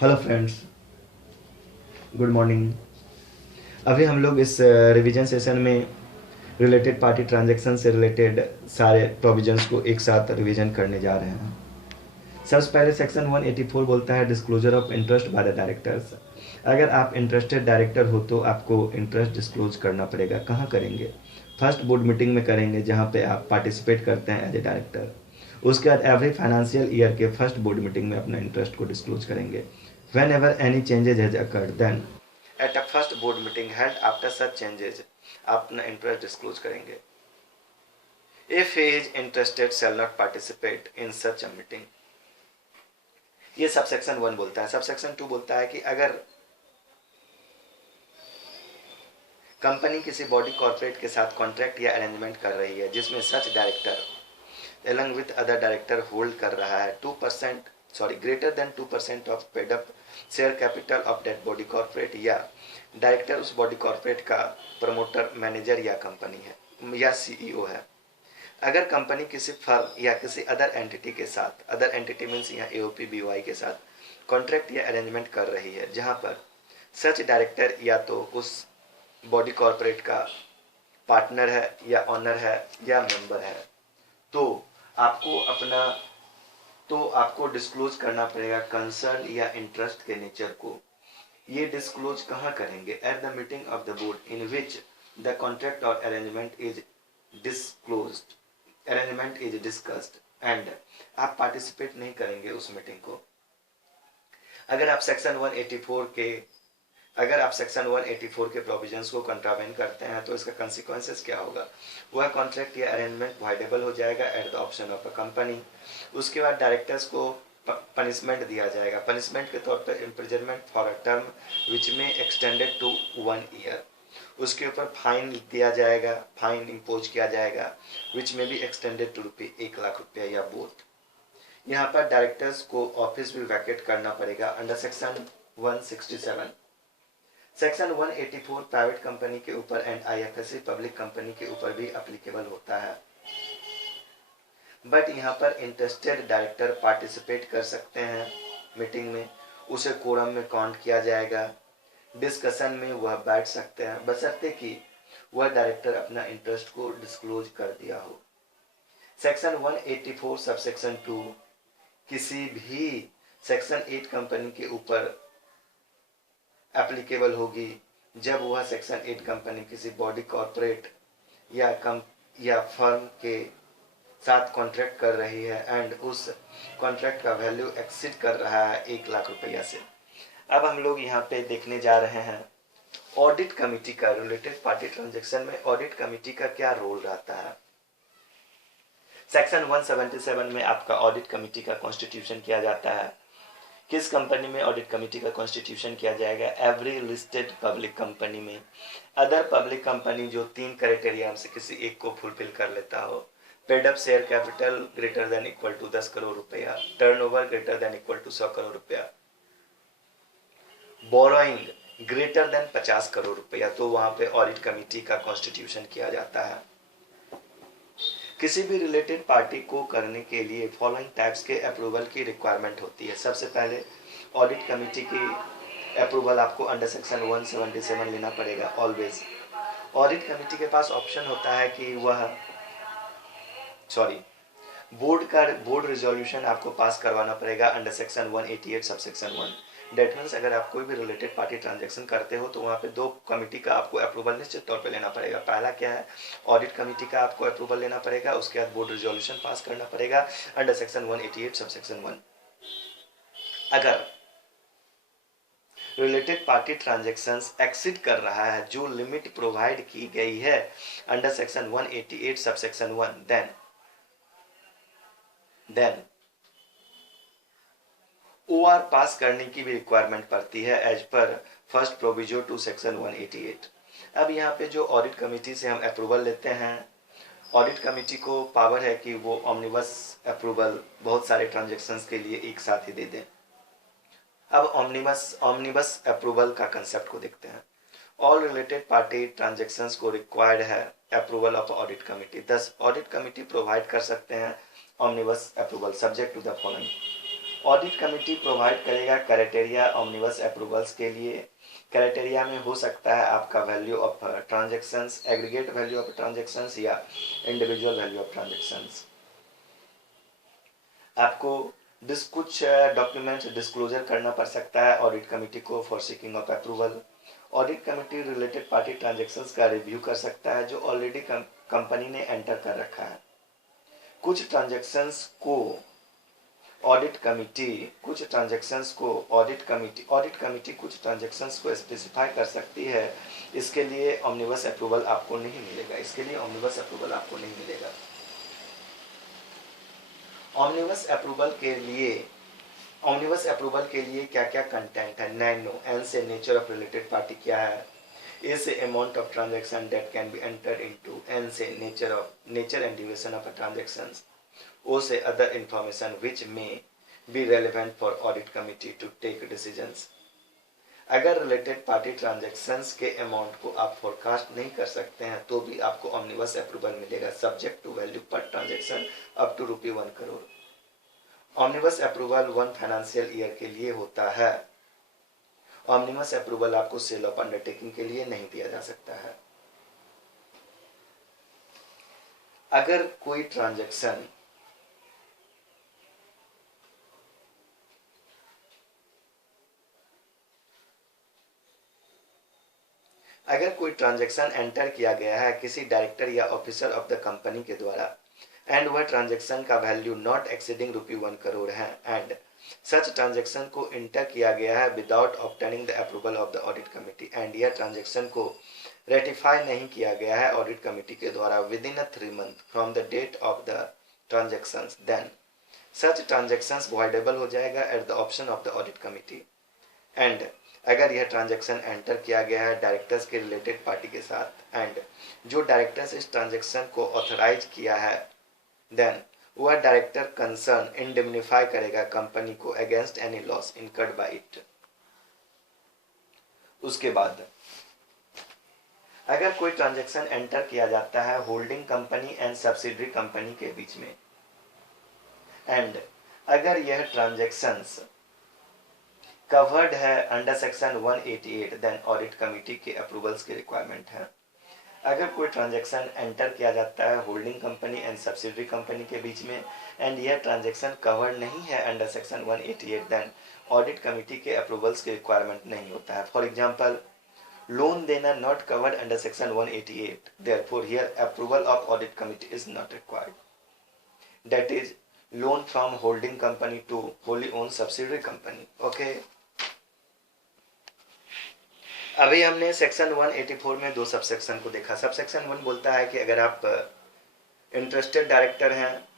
Hello friends, good morning. अभी हम लोग इस रिवीजन सेशन में रिलेटेड पार्टी ट्रांजैक्शन से रिलेटेड सारे प्रोविजंस को एक साथ रिवीजन करने जा रहे हैं। सबसे पहले सेक्शन 184 बोलता है disclosure of interest by the directors. अगर आप इंटरेस्टेड डायरेक्टर हो तो आपको इंटरेस्ट डिस्क्लोज करना पड़ेगा। कहाँ करेंगे? फर्स्ट बोर्ड मीटिंग में करेंगे, जहाँ पे आप पार्टिसिपेट करते हैं एज ए डायरेक्टर। उसके बाद एवरी फाइनेंशियल ईयर के फर्स्ट बोर्ड मीटिंग में अपना इंटरेस्ट को डिस्क्लोज करेंगे। Whenever any changes has occurred then at a first board meeting held after such changes आप अपना इंटरेस्ट डिस्क्लोज करेंगे। If he is interested shall not participate in such a meeting. ये subsection 1 बोलता है। Subsection 2 बोलता है कि अगर कंपनी किसी बॉडी कॉर्पोरेट के साथ कॉन्ट्रैक्ट या अरेंजमेंट कर रही है जिसमें such director along with other director hold कर रहा है 2% greater than 2% of paid up share capital of that body corporate, या डायरेक्टर उस बॉडी कॉर्पोरेट का प्रमोटर, मैनेजर या कंपनी है या सीईओ है। अगर कंपनी किसी फर्म या किसी अदर एंटिटी के साथ, अदर एंटिटी मीन्स या एओपी बीवाई के साथ कॉन्ट्रैक्ट या अरेंजमेंट कर रही है जहां पर सच डायरेक्टर या तो उस बॉडी कॉर्पोरेट का पार्टनर है या ऑनर है या मेंबर है, तो आपको अपना तो आपको डिस्क्लोज करना पड़ेगा कंसर्न या इंटरेस्ट के नेचर को। ये डिस्क्लोज कहाँ करेंगे? At the meeting of the board in which the contract और arrangement is disclosed, arrangement is discussed, and आप पार्टिसिपेट नहीं करेंगे उस मीटिंग को। अगर आप सेक्शन 184 के अगर आप सेक्शन 184 के प्रोविजंस को कंट्रावेन करते हैं तो इसका कंसिक्वेंसेस क्या होगा? वह कॉन्ट्रैक्ट या अरेंजमेंट वाइडेबल हो जाएगा at the option of a company. उसके बाद डायरेक्टर्स को पनिशमेंट दिया जाएगा। पनिशमेंट के तौर पर imprisonment for a term which में एक्सटेंडेड टू 1 ईयर। उसके ऊपर फाइन दिया जाएगा, फाइन इम्पोज किया जाएगा विच में भी एक्सटेंडेड टू ₹1,00,000 या बोथ। यहाँ पर डायरेक्टर्स को ऑफिस भी वैकेट करना पड़ेगा under section 167। Section 184 private company के ऊपर एंड आईएफएससी पब्लिक कंपनी के ऊपर भी अप्लीकेबल होता है, बट यहाँ पर इंटरेस्टेड डायरेक्टर पार्टिसिपेट कर सकते हैं मीटिंग में, उसे कोरम में काउंट किया जाएगा, डिस्कशन में वह बैठ सकते हैं बशर्ते कि वह डायरेक्टर अपना इंटरेस्ट को डिस्क्लोज कर दिया हो। सेक्शन 184 सबसेक्शन 2 किसी भी सेक्शन 8 कंपनी के ऊपर एप्लीकेबल होगी जब वह सेक्शन 8 कंपनी किसी बॉडी कॉर्पोरेट या फर्म के साथ कॉन्ट्रैक्ट कर रही है एंड उस कॉन्ट्रैक्ट का वैल्यू एक्सीड कर रहा है ₹1,00,000 से। अब हम लोग यहाँ पे देखने जा रहे हैं ऑडिट कमिटी का। रिलेटेड पार्टी ट्रांजैक्शन में ऑडिट कमिटी का क्या रोल रहता है? सेक्शन 177 में आपका ऑडिट कमिटी का कॉन्स्टिट्यूशन किया जाता है। किस कंपनी में ऑडिट कमिटी का कॉन्स्टिट्यूशन किया जाएगा? एवरी लिस्टेड पब्लिक कंपनी में। अदर पब्लिक कंपनी जो 3 क्राइटेरिया से किसी एक को फुलफिल कर लेता हो। Paid up share capital greater than equal to 10 crore रुपया, turnover greater than equal to 100 crore रुपया, बोरोइंग ग्रेटर देन 50 करोड़ रुपया, तो वहां पे ऑडिट कमिटी का कॉन्स्टिट्यूशन किया जाता है। किसी भी रिलेटेड पार्टी को करने के लिए फॉलोइंग टाइप्स के अप्रूवल की रिक्वायरमेंट होती है। सबसे पहले ऑडिट कमिटी की अप्रूवल आपको अंडर सेक्शन 177 लेना पड़ेगा ऑलवेज। ऑडिट कमिटी के पास ऑप्शन होता है कि वह बोर्ड रिजोल्यूशन आपको पास करवाना पड़ेगा under section 188 subsection 1। That means अगर आप कोई भी रिलेटेड पार्टी ट्रांजैक्शन करते हो तो वहाँ पे 2 कमिटी का आपको अप्रूवल निश्चित तौर पे लेना पड़ेगा। पहला क्या है? ऑडिट कमिटी का आपको अप्रूवल लेना पड़ेगा, उसके बाद बोर्ड रिजोल्यूशन पास करना पड़ेगा अंडर सेक्शन 188 सबसेक्शन 1। अगर रिलेटेड पार्टी ट्रांजैक्शंस एक्सीड कर रहा है जो लिमिट प्रोवाइड की गई है under section 188 subsection 1, then or pass करने की भी रिक्वायरमेंट पड़ती है as per first proviso to section 188। अब यहाँ पे जो ऑडिट कमिटी से हम अप्रूवल लेते हैं, ऑडिट कमिटी को पावर है कि वो ऑमनिबस अप्रूवल बहुत सारे ट्रांजैक्शंस के लिए एक साथ ही दे दें। अब ऑमनिबस अप्रूवल का कंसेप्ट को देखते हैं। ऑल रिलेटेड पार्टी ट्रांजैक्शंस को रिक्वायर्ड है अप्रूवल ऑफ ऑडिट कमिटी। दस ऑडिट कमिटी प्रोवाइड कर सकते हैं omnibus approval subject to the following. Audit committee provide करेगा क्राइटेरिया ऑमनिबस अप्रूवल्स के लिए। क्राइटेरिया में हो सकता है आपका value of transactions, aggregate value of transactions या इंडिविजुअल वैल्यू ऑफ ट्रांजैक्शंस। आपको कुछ डॉक्यूमेंट्स डिस्क्लोजर करना पड़ सकता है ऑडिट कमिटी को for seeking of approval. Audit committee related party transactions का रिव्यू कर सकता है जो ऑलरेडी कंपनी ने एंटर कर रखा है। कुछ ट्रांजैक्शंस को ऑडिट कमिटी कुछ ट्रांजैक्शंस को स्पेसिफाई कर सकती है। इसके लिए ऑमनिबस अप्रूवल आपको नहीं मिलेगा। ऑमनिबस अप्रूवल के लिए क्या क्या कंटेंट है? नैनो एन से नेचर ऑफ रिलेटेड पार्टी क्या है, ए से amount of transaction that can be entered into, N से nature and duration of transactions, O से other information which may be relevant for audit committee to take decisions. अगर related party transactions के amount को आप forecast नहीं कर सकते हैं तो भी आपको ऑमनिबस अप्रूवल मिलेगा subject to value per transaction up to ₹1 crore. Omnibus approval 1 financial year के लिए होता है। ऑमनिबस अप्रूवल आपको सेल ऑफ अंडरटेकिंग के लिए नहीं दिया जा सकता है। अगर कोई ट्रांजैक्शन एंटर किया गया है किसी डायरेक्टर या ऑफिसर ऑफ द कंपनी के द्वारा एंड वह ट्रांजैक्शन का वैल्यू नॉट एक्सीडिंग ₹1 करोड़ है एंड सच ट्रांजैक्शन को एंटर किया गया है without obtaining the approval of the audit committee and यह ट्रांजैक्शन को रेटिफाई नहीं किया गया है ऑडिट कमिटी के द्वारा within 3 months from the date of the transactions, then such transactions voidable हो जाएगा at the option of the audit committee. And अगर यह ट्रांजैक्शन एंटर किया गया है डायरेक्टर्स के रिलेटेड पार्टी के साथ एंड जो डायरेक्टर्स इस ट्रांजैक्शन को ऑथराइज किया है, देन वह डायरेक्टर कंसर्न इंडेमनिफाई करेगा कंपनी को against any loss incurred by it. उसके बाद अगर कोई ट्रांजैक्शन एंटर किया जाता है holding company and subsidiary company के बीच में एंड अगर यह ट्रांजैक्शंस कवर्ड है under section 188 then audit committee के अप्रूवल्स की रिक्वायरमेंट है। अगर कोई ट्रांजैक्शन एंटर किया जाता है holding company and subsidiary company के बीच में एंड यह ट्रांजैक्शन कवर्ड नहीं है under section 188 then audit committee के अप्रूवल्स की रिक्वायरमेंट नहीं होता है। फॉर एग्जांपल लोन देना not covered under section 188, therefore here approval of audit committee is not required. That is loan from holding company to wholly own subsidiary company. Okay, अभी हमने section 184 में 2 subsection को देखा। Subsection 1 बोलता है कि अगर आप इंटरेस्टेड डायरेक्टर हैं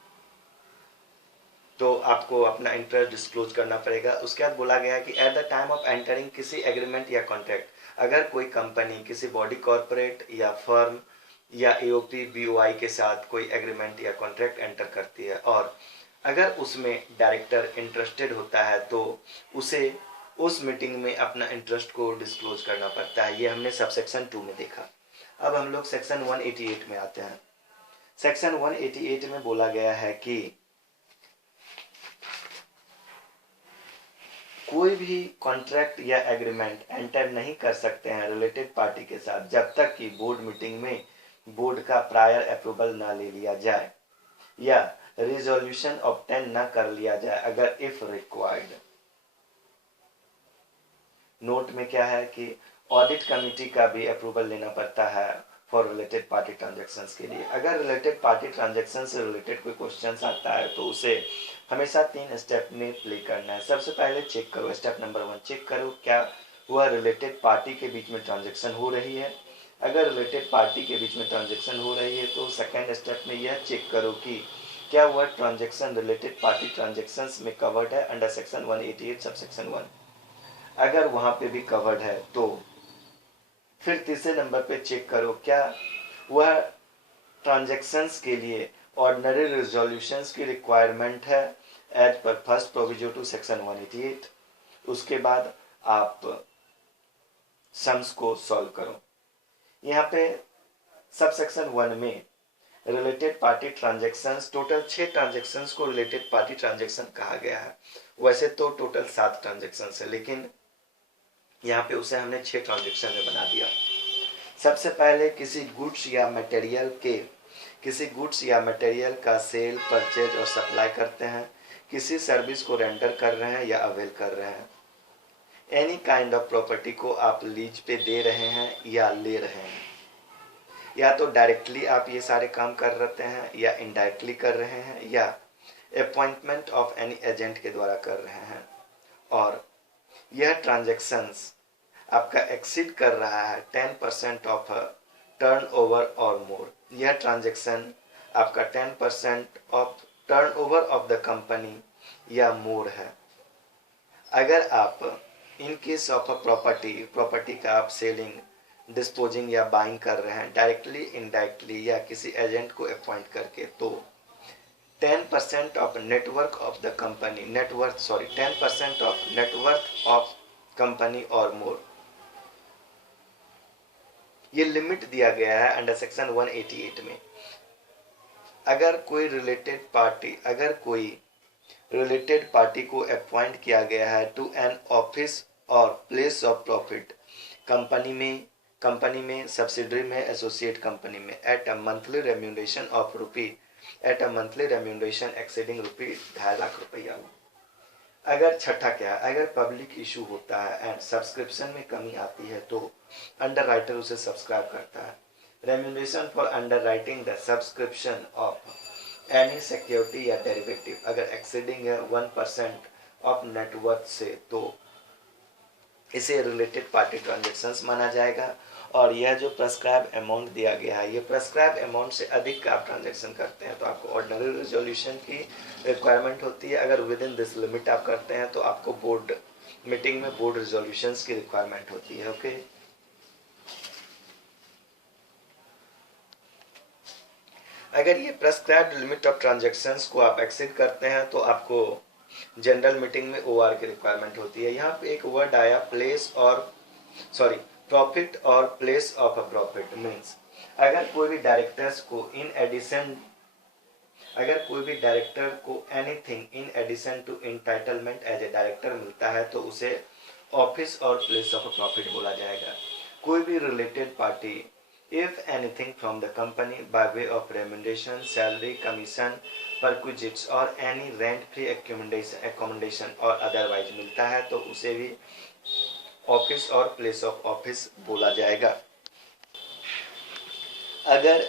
तो आपको अपना इंटरेस्ट डिस्क्लोज करना पड़ेगा। उसके बाद बोला गया है कि at the time of entering किसी एग्रीमेंट या कॉन्ट्रैक्ट, अगर कोई कंपनी किसी बॉडी कॉर्पोरेट या फर्म या एओपी बीओआई के साथ कोई एग्रीमेंट या कॉन्ट्रैक्ट एंटर करती है और अगर उसमें डायरेक्टर इंटरेस्टेड होता है तो उसे उस मीटिंग में अपना इंटरेस्ट को डिस्क्लोज करना पड़ता है। ये हमने सबसेक्शन 2 में देखा। अब हम लोग सेक्शन 188 में आते हैं। सेक्शन 188 में बोला गया है कि कोई भी कॉन्ट्रैक्ट या एग्रीमेंट एंटर नहीं कर सकते हैं रिलेटेड पार्टी के साथ जब तक कि बोर्ड मीटिंग में बोर्ड का प्रायर अप्रूवल ना ले लिया जाए या रिजोल्यूशन ऑब्टेन ना कर लिया जाए अगर इफ रिक्वायर्ड। नोट में क्या है कि ऑडिट कमिटी का भी अप्रूवल लेना पड़ता है फॉर रिलेटेड पार्टी ट्रांजैक्शंस के लिए। अगर रिलेटेड पार्टी ट्रांजैक्शन से रिलेटेड कोई क्वेश्चन आता है तो उसे हमेशा 3 स्टेप में प्ले करना है। सबसे पहले चेक करो, स्टेप नंबर 1 चेक करो क्या वह रिलेटेड पार्टी के बीच में ट्रांजैक्शन हो रही है। अगर रिलेटेड पार्टी के बीच में ट्रांजैक्शन हो रही है तो सेकेंड स्टेप में यह चेक करो कि क्या वह ट्रांजैक्शन रिलेटेड पार्टी ट्रांजैक्शंस में कवर्ड है अंडर सेक्शन 188 सबसेक्शन 1। अगर वहां पे भी कवर्ड है तो फिर तीसरे नंबर पे चेक करो क्या वह ट्रांजैक्शंस के लिए ऑर्डिनरी रिजोल्यूशंस की रिक्वायरमेंट है as per first proviso to section 188। उसके बाद आप सम्स को सॉल्व करो। यहाँ पे सब सेक्शन 1 में related party transactions, total 6 transactions को रिलेटेड पार्टी ट्रांजैक्शन कहा गया है। वैसे तो टोटल 7 ट्रांजेक्शन है, लेकिन यहाँ पे उसे हमने 6 ट्रांजेक्शन में बना दिया। सबसे पहले किसी गुड्स या मटेरियल का सेल, परचेज और सप्लाई करते हैं। किसी सर्विस को रेंडर कर रहे हैं या अवेल कर रहे हैं। एनी काइंड ऑफ प्रॉपर्टी को आप लीज पे दे रहे हैं या ले रहे हैं। या तो डायरेक्टली आप ये सारे काम कर रहे हैं या इनडायरेक्टली कर रहे हैं या अपॉइंटमेंट ऑफ एनी एजेंट के द्वारा कर रहे हैं। और यह ट्रांजेक्शन्स आपका एक्सीड कर रहा है 10% ऑफ टर्नओवर और मोर। यह ट्रांजेक्शन आपका 10% of turnover of the company या मोर है। अगर आप इन केस ऑफ अ प्रॉपर्टी का आप सेलिंग, डिस्पोजिंग या बाइंग कर रहे हैं डायरेक्टली, इनडायरेक्टली या किसी एजेंट को अपॉइंट करके, तो 10% of network of the company 10% of network of company और मोर, ये लिमिट दिया गया है अंडर सेक्शन 188 में। अगर कोई रिलेटेड पार्टी को अपॉइंट किया गया है टू एन ऑफिस और प्लेस ऑफ प्रॉफिट, कंपनी में, सब्सिडरी में, एसोसिएट कंपनी में, at a monthly remuneration exceeding ₹2.5 lakh रुपया। अगर छठा क्या है, अगर पब्लिक इशू होता है एंड सब्सक्रिप्शन में कमी आती है तो अंडर राइटर उसे सब्सक्राइब करता है। Remuneration for under writing the subscription of any security या डेरिवेटिव, अगर एक्सीडिंग है 1% ऑफ नेटवर्थ से तो इसे रिलेटेड पार्टी ट्रांजेक्शन्स माना जाएगा। और यह जो प्रेस्क्राइब अमाउंट दिया गया है, ये प्रेस्क्राइब अमाउंट से अधिक का आप ट्रांजेक्शन करते हैं तो आपको ऑर्डिनरी रिजोल्यूशन की रिक्वायरमेंट होती है। अगर विद इन दिस लिमिट आप करते हैं तो आपको बोर्ड मीटिंग में बोर्ड रिजोल्यूशंस की रिक्वायरमेंट होती है। ओके, अगर ये प्रेस्क्राइब्ड लिमिट ऑफ ट्रांजेक्शन्स को आप एक्सीड करते हैं तो आपको जनरल मीटिंग में OR की रिक्वायरमेंट होती है। यहाँ पे एक वर्ड आया प्रॉफिट और place of a profit means अगर कोई भी डायरेक्टर को anything in addition to entitlement as a director मिलता है तो उसे ऑफिस और प्लेस ऑफ अ प्रॉफिट बोला जाएगा। कोई भी related party if anything from the company by way of remuneration, salary, commission, perquisites or any rent-free accommodation or otherwise मिलता है तो उसे भी ऑफिस और प्लेस ऑफ ऑफिस बोला जाएगा। अगर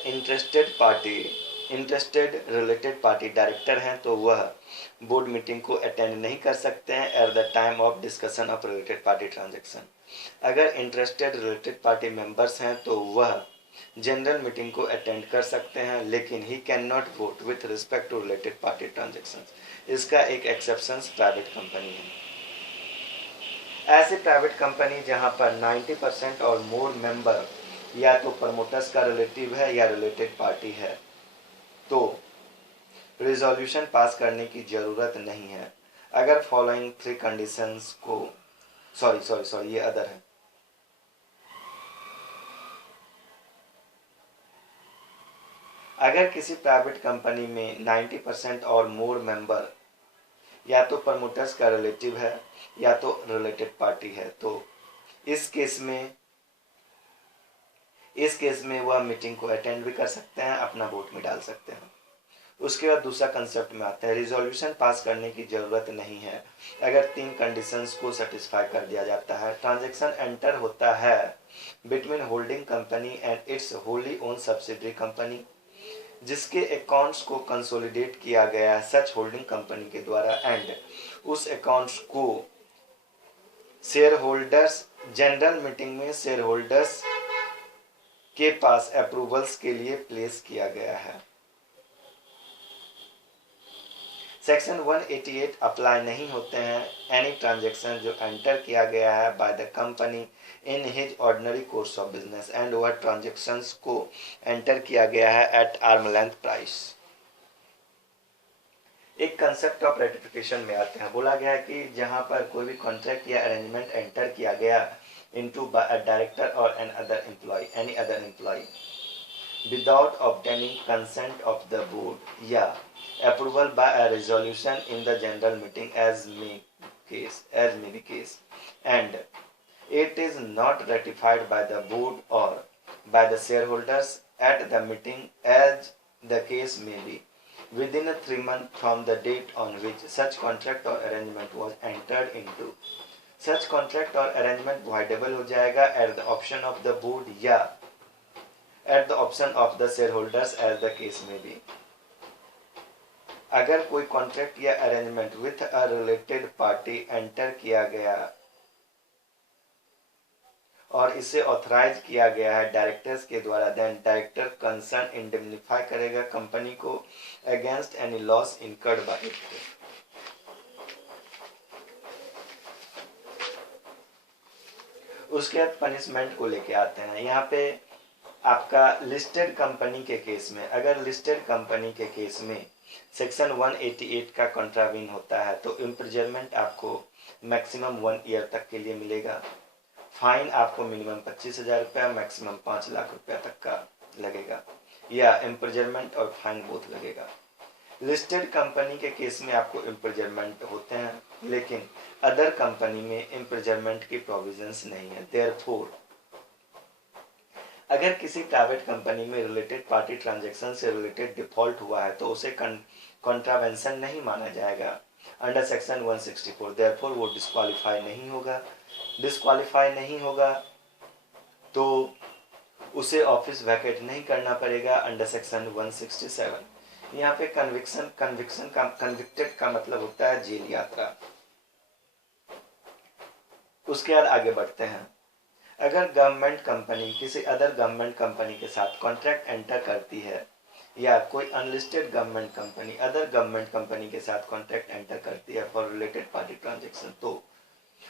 इंटरेस्टेड रिलेटेड पार्टी डायरेक्टर हैं तो वह बोर्ड मीटिंग को अटेंड नहीं कर सकते हैं at the time of discussion of related party transaction. अगर इंटरेस्टेड रिलेटेड पार्टी मेंबर्स हैं तो वह जनरल मीटिंग को अटेंड कर सकते हैं लेकिन he can not vote with respect to related party transactions. इसका एक एक्सेप्शन प्राइवेट कंपनी है। ऐसी प्राइवेट कंपनी जहां पर 90% और मोर मेंबर या तो प्रमोटर्स का रिलेटिव है या रिलेटेड पार्टी है तो रिजोल्यूशन पास करने की जरूरत नहीं है। अगर फॉलोइंग 3 कंडीशंस को ये अदर है। अगर किसी प्राइवेट कंपनी में 90% और मोर मेंबर या तो प्रमोटर्स का रिलेटिव है या तो रिलेटेड पार्टी है तो इस केस में वह मीटिंग को अटेंड भी कर सकते हैं, अपना वोट में डाल सकते हैं। उसके बाद दूसरा कंसेप्ट में आता है रिजोल्यूशन पास करने की जरूरत नहीं है अगर 3 कंडीशंस को सेटिस्फाई कर दिया जाता है। ट्रांजैक्शन एंटर होता है between holding company and it's Holi own subsidiary company जिसके अकाउंट्स को कंसोलिडेट किया गया सच होल्डिंग कंपनी के द्वारा एंड उस अकाउंट्स को शेयर होल्डर्स जनरल मीटिंग में शेयर होल्डर्स के पास अप्रूवल्स के लिए प्लेस किया गया है। सेक्शन 188 अप्लाई नहीं होते हैं एनी ट्रांजैक्शन जो एंटर किया गया है by the company in his ordinary course of business and वह ट्रांजैक्शंस को एंटर किया गया है एट आर्म लेंथ प्राइस। एक कंसेप्ट ऑफ रेटिफिकेशन में आते हैं। बोला गया कि जहां पर कोई भी कॉन्ट्रैक्ट या अरेंजमेंट एंटर किया गया इनटू बाय अ डायरेक्टर और any other employee without obtaining consent of the board या approval by a resolution in the general meeting as may be case, and it is not ratified by the board or by the shareholders at the meeting as the case may be within a 3 months from the date on which such contract or arrangement was entered into. Such contract or arrangement voidable हो जाएगा at the option of the board या at the option of the shareholders as the case may be. अगर कोई contract या arrangement with a related party enter किया गया और इसे ऑथराइज किया गया है डायरेक्टर्स के द्वारा, देन डायरेक्टर कंसर्न इंडेमनिफाई करेगा कंपनी को against any loss incurred by it. उसके बाद पनिशमेंट को लेके आते हैं। यहाँ पे आपका लिस्टेड कंपनी के केस में, अगर लिस्टेड कंपनी के केस में सेक्शन 188 का कॉन्ट्रावीन होता है तो इम्प्रिजनमेंट आपको मैक्सिमम 1 ईयर तक के लिए मिलेगा। फाइन आपको मिनिमम 25,000 रुपया, मैक्सिमम 5 लाख रुपया तक का लगेगा, या इम्प्रिजनमेंट और फाइन बोथ लगेगा। लिस्टेड कंपनी के केस में आपको इम्प्रिजनमेंट होते हैं, लेकिन अदर कंपनी में इम्प्रिजनमेंट की प्रोविजंस नहीं है। देयरफॉर अगर किसी प्राइवेट कंपनी में रिलेटेड पार्टी ट्रांजैक्शन से रिलेटेड डिफॉल्ट हुआ है तो उसे कॉन्ट्रावेंशन नहीं माना जाएगा अंडर सेक्शन 164। देयरफॉर वो डिस्क्वालीफाई नहीं होगा तो उसे ऑफिस वैकेट नहीं करना पड़ेगा अंडर सेक्शन 167। यहाँ पे कन्विक्टेड का मतलब होता है जेल यात्रा। उसके बाद आगे बढ़ते हैं। अगर गवर्नमेंट कंपनी किसी अदर गवर्नमेंट कंपनी के साथ कॉन्ट्रैक्ट एंटर करती है या कोई unlisted government company other government company के साथ कॉन्ट्रैक्ट एंटर करती है फॉर रिलेटेड पार्टी ट्रांजैक्शन, तो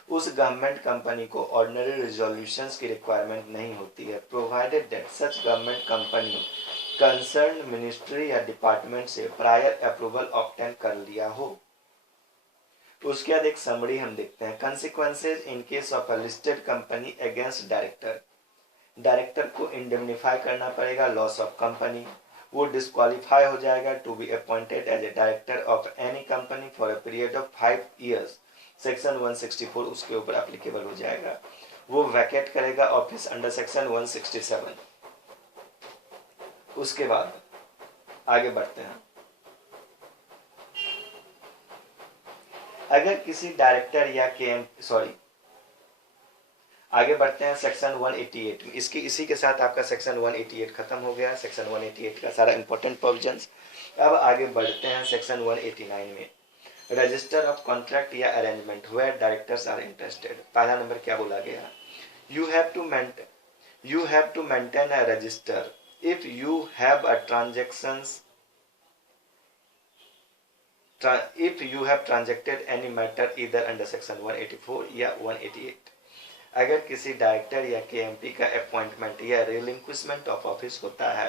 उस गवर्नमेंट कंपनी को ऑर्डिनरी रिजोल्यूशंस की रिक्वायरमेंट नहीं होती है, provided that such government company concern ministry या डिपार्टमेंट से प्रायर अप्रूवल ऑब्टेन कर लिया हो। उसके बाद एक समरी हम देखते हैं। Consequences in case of a listed company against director, director को इंडेमनिफाई करना पड़ेगा लॉस ऑफ कंपनी, वो डिस्क्वालीफाई हो जाएगा to be appointed as a director of any company for a period of 5 years। Section 164 उसके ऊपर एप्लीकेबल हो जाएगा। वो वैकेट करेगा ऑफिस अंडर सेक्शन 167। उसके बाद आगे बढ़ते हैं। अगर किसी डायरेक्टर या आगे बढ़ते हैं सेक्शन 188 में। इसी के साथ आपका सेक्शन 188 खत्म हो गया, सेक्शन 188 का सारा इंपॉर्टेंट प्रोविजंस। अब आगे बढ़ते हैं सेक्शन 189 में। रजिस्टर ऑफ कॉन्ट्रैक्ट या arrangement where directors are interested. पहला नंबर क्या बोला गया? You have to maintain a register if you have a if you have transacted any matter either under section 184 या 188। अगर किसी डायरेक्टर या केएमपी का अपॉइंटमेंट या रिलिंक्विशमेंट ऑफ ऑफिस होता है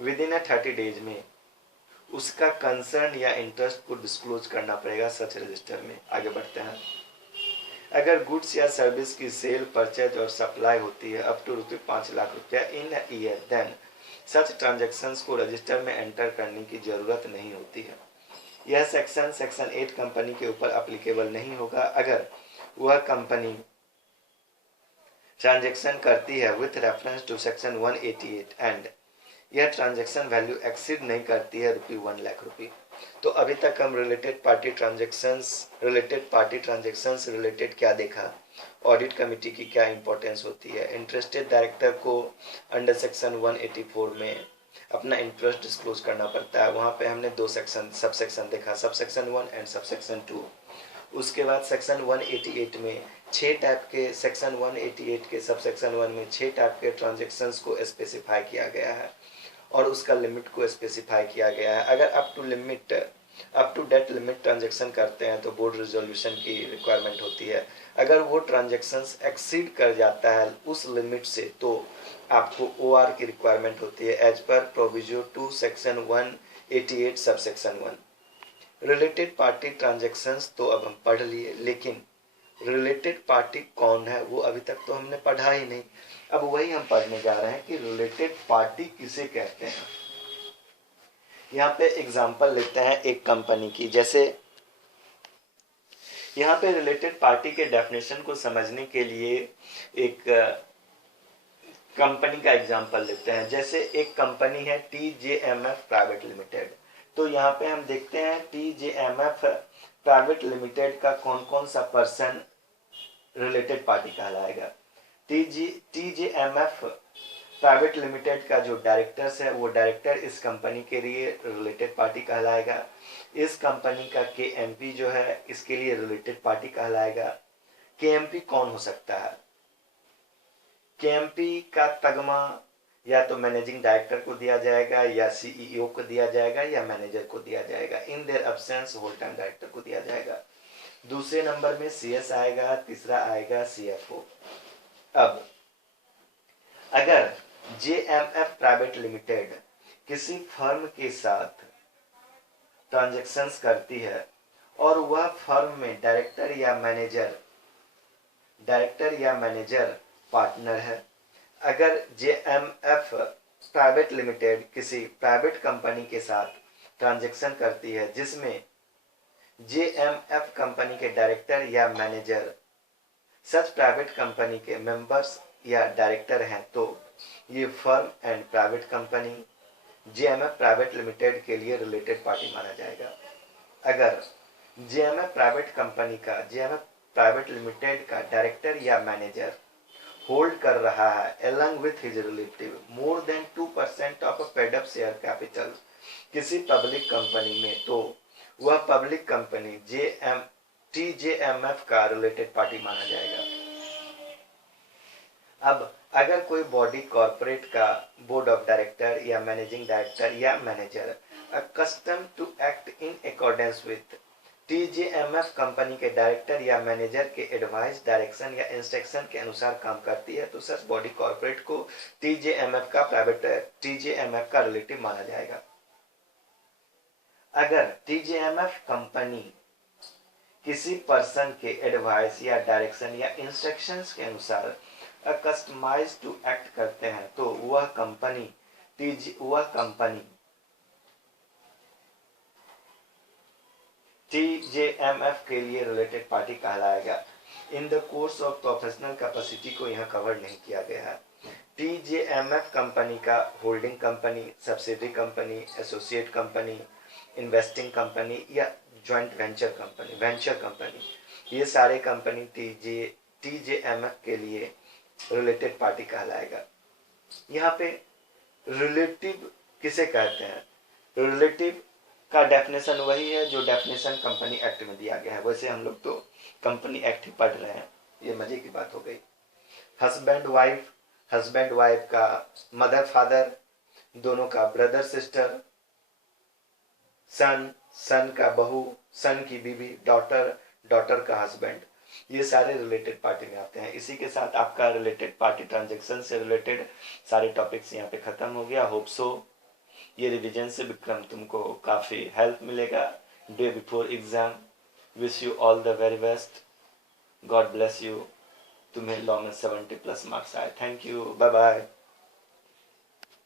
विदिन 30 days में, उसका कंसर्न या इंटरेस्ट को डिस्क्लोज करना पड़ेगा सच रजिस्टर में। आगे बढ़ते हैं। अगर गुड्स या सर्विस की सेल, परचेज और सप्लाई होती है up to ₹5 lakh in year, then such transactions को रजिस्टर में एंटर करने की जरूरत नहीं होती है। यह सेक्शन 8 कंपनी के ऊपर एप्लीकेबल नहीं होगा अगर वह कंपनी ट्रांजैक्शन करती है with reference to section 188 and यह ट्रांजैक्शन वैल्यू एक्सीड नहीं करती है ₹1 लाख। तो अभी तक हम रिलेटेड पार्टी ट्रांजैक्शंस रिलेटेड क्या देखा, ऑडिट कमिटी की क्या इंपॉर्टेंस होती है, इंटरेस्टेड डायरेक्टर को अंडर सेक्शन 184 में अपना इंटरेस्ट डिस्क्लोज करना पड़ता है। वहाँ पे हमने 2 सब सेक्शन देखा, sub section 1 and sub section 2। उसके बाद सेक्शन 188 में 6 टाइप के, सेक्शन 188 के सब सेक्शन 1 में 6 टाइप के ट्रांजेक्शन्स को स्पेसिफाई किया गया है और उसका लिमिट को स्पेसिफाई किया गया है। अगर up to date limit transaction करते हैं तो बोर्ड रिजोल्यूशन की रिक्वायरमेंट होती है। अगर वो ट्रांजेक्शन्स एक्सीड कर जाता है उस लिमिट से तो आपको OR की रिक्वायरमेंट होती है एज पर proviso to section 188 sub section 1। Related party transactions तो अब हम पढ़ लिए, लेकिन रिलेटेड पार्टी कौन है वो अभी तक तो हमने पढ़ा ही नहीं। अब वही हम पढ़ने जा रहे हैं कि रिलेटेड पार्टी किसे कहते हैं। यहाँ पे एग्जांपल लेते हैं एक कंपनी की। जैसे यहाँ पे रिलेटेड पार्टी के डेफिनेशन को समझने के लिए एक कंपनी का एग्जांपल लेते हैं। जैसे एक कंपनी है TJMF प्राइवेट लिमिटेड। तो यहाँ पे हम देखते हैं TJMF प्राइवेट लिमिटेड का कौन कौन सा पर्सन रिलेटेड पार्टी कहलाएगा। TJMF प्राइवेट लिमिटेड का जो डायरेक्टर्स है वो डायरेक्टर इस कंपनी के लिए रिलेटेड पार्टी कहलाएगा। इस कंपनी का KMP जो है इसके लिए रिलेटेड पार्टी कहलाएगा। KMP कौन हो सकता है? KMP का तगमा या तो मैनेजिंग डायरेक्टर को दिया जाएगा या CEO को दिया जाएगा या मैनेजर को दिया जाएगा। In their absence whole time director को दिया जाएगा। दूसरे नंबर में CS आएगा, तीसरा आएगा CFO। अब अगर JMF प्राइवेट लिमिटेड किसी फर्म के साथ ट्रांजैक्शंस करती है और वह फर्म में डायरेक्टर या मैनेजर पार्टनर है। अगर JMF प्राइवेट लिमिटेड किसी प्राइवेट कंपनी के साथ ट्रांजैक्शन करती है जिसमें JMF कंपनी के डायरेक्टर या मैनेजर सच प्राइवेट कंपनी के मेंबर्स या डायरेक्टर हैं, तो ये firm and private company JMF private limited के लिए रिलेटेड पार्टी माना जाएगा। अगर JMF प्राइवेट लिमिटेड का डायरेक्टर या मैनेजर होल्ड कर रहा है along with his relative more than 2% of a paid up share capital किसी पब्लिक कंपनी में, तो वह पब्लिक कंपनी TJMF का रिलेटेड पार्टी माना जाएगा। अब अगर कोई बॉडी कॉर्पोरेट का बोर्ड ऑफ डायरेक्टर या मैनेजिंग डायरेक्टर या manager accustomed to act in accordance with TJMF company के डायरेक्टर या मैनेजर के एडवाइस, डायरेक्शन या इंस्ट्रक्शन के अनुसार काम करती है, तो सच बॉडी कॉर्पोरेट को TJMF का रिलेटिव माना जाएगा। अगर TJMF कंपनी किसी पर्सन के एडवाइस या डायरेक्शन या इंस्ट्रक्शंस के अनुसार कस्टमाइज टू एक्ट करते हैं, तो वह कंपनी TJMF के लिए रिलेटेड पार्टी कहलाएगा। In the course of professional capacity को यहाँ कवर नहीं किया गया है। TJMF कंपनी का holding company, subsidiary company, associate company, investing company या जॉइंट वेंचर कंपनी, ये सारे कंपनी TJMF के लिए रिलेटेड पार्टी कहलाएगा। यहाँ पे रिलेटिव किसे कहते हैं? रिलेटिव का डेफिनेशन वही है जो डेफिनेशन कंपनी एक्ट में दिया गया है। वैसे हम लोग तो कंपनी एक्ट ही पढ़ रहे हैं, ये मजे की बात हो गई। हस्बैंड वाइफ का मदर फादर, दोनों का ब्रदर सिस्टर, सन का बहू, सन की बीवी, डॉटर का हस्बैंड, ये सारे रिलेटेड पार्टी में आते हैं। इसी के साथ आपका रिलेटेड पार्टी ट्रांजैक्शन से रिलेटेड सारे टॉपिक्स यहाँ पे खत्म हो गया। होप सो ये रिवीजन से विक्रम तुमको काफ़ी हेल्प मिलेगा day before exam. Wish you all the very best. God bless you. तुम्हें लॉ में 70+ मार्क्स आए। Thank you, bye bye.